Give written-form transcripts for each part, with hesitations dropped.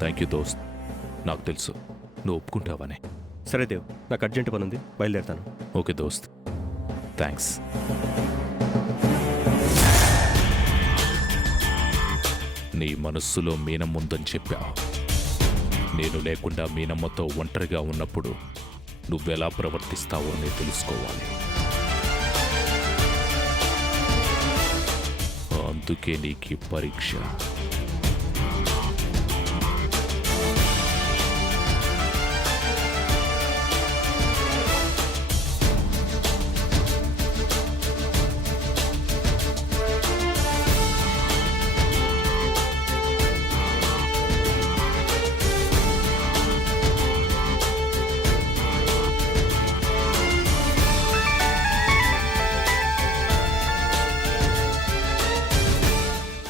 Thank you దోస్త్. నాకు తెలుసు నువ్వు ఒప్పుకుంటావని. సరే దేవ్, నాకు అర్జెంట్ పని ఉంది, బయలుదేరుతాను. ఓకే దోస్త్, థ్యాంక్స్. నీ మనస్సులో మీనమ్ముందని చెప్పావు. నేను లేకుండా మీనమ్మతో ఒంటరిగా ఉన్నప్పుడు నువ్వెలా ప్రవర్తిస్తావో నేను తెలుసుకోవాలి. అందుకే నీకు ఈ పరీక్ష.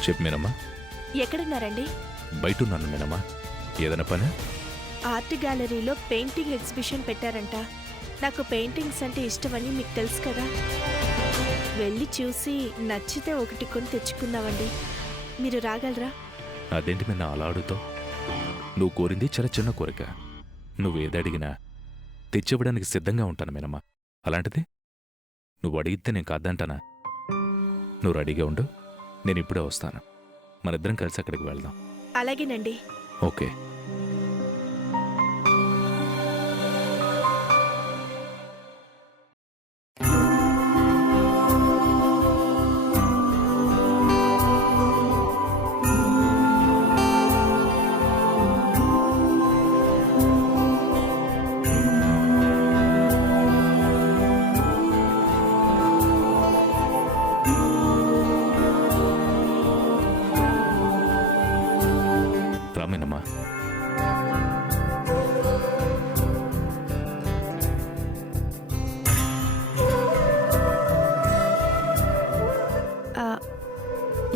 చెప్పు మీనమ్మా. ఎక్కడున్నారండి? బయటున్నాను మీనమ్మా. ఏదైనా పని? ఆర్ట్ గ్యాలరీలో పెయింటింగ్ ఎగ్జిబిషన్ పెట్టారంట. నాకు పెయింటింగ్స్ అంటే ఇష్టమని మీకు తెలుసు కదా. వెళ్ళి చూసి నచ్చితే ఒకటి కొని తెచ్చుకుందామండి. మీరు రాగలరా? అదేంటి మీద అలా అడుగుతావు? నువ్వు కోరింది చాలా చిన్న కోరిక. నువ్వు ఏదడిగినా తెచ్చివ్వడానికి సిద్ధంగా ఉంటాను మీనమ్మా. అలాంటిది నువ్వు అడిగితే నేను కాదంటానా? నువ్వు రెడీగా ఉండు, నేను ఇప్పుడే వస్తాను. మనిద్దరం కలిసి అక్కడికి వెళ్దాం. అలాగేనండి. ఓకే. రామేనమ్మా.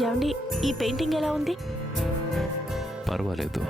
ఏమండి, ఈ పెయింటింగ్ ఎలా ఉంది? పర్వాలేదు.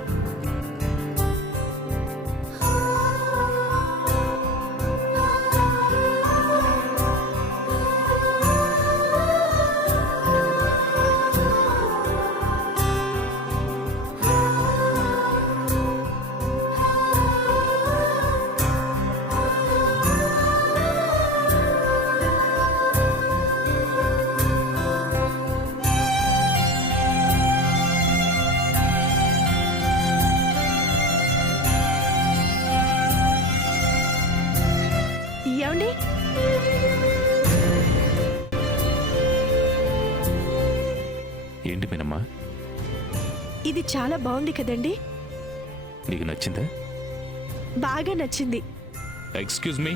ఏమండి, ఏంటి మీనమ్మా? ఇది చాలా బాగుంది కదండి. నీకు నచ్చిందా? బాగా నచ్చింది. Excuse me.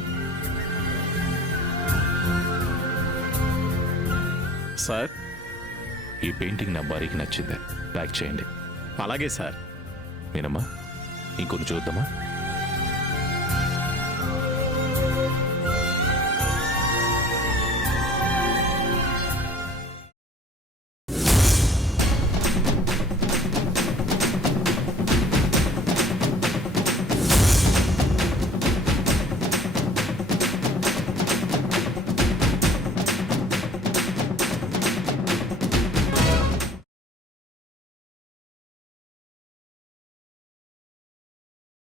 సార్, ఈ పెయింటింగ్ నా భార్యకి నచ్చింది. ప్యాక్ చేయండి. అలాగే సార్. మీనమ్మా, ఇంకొన్ని చూద్దామా?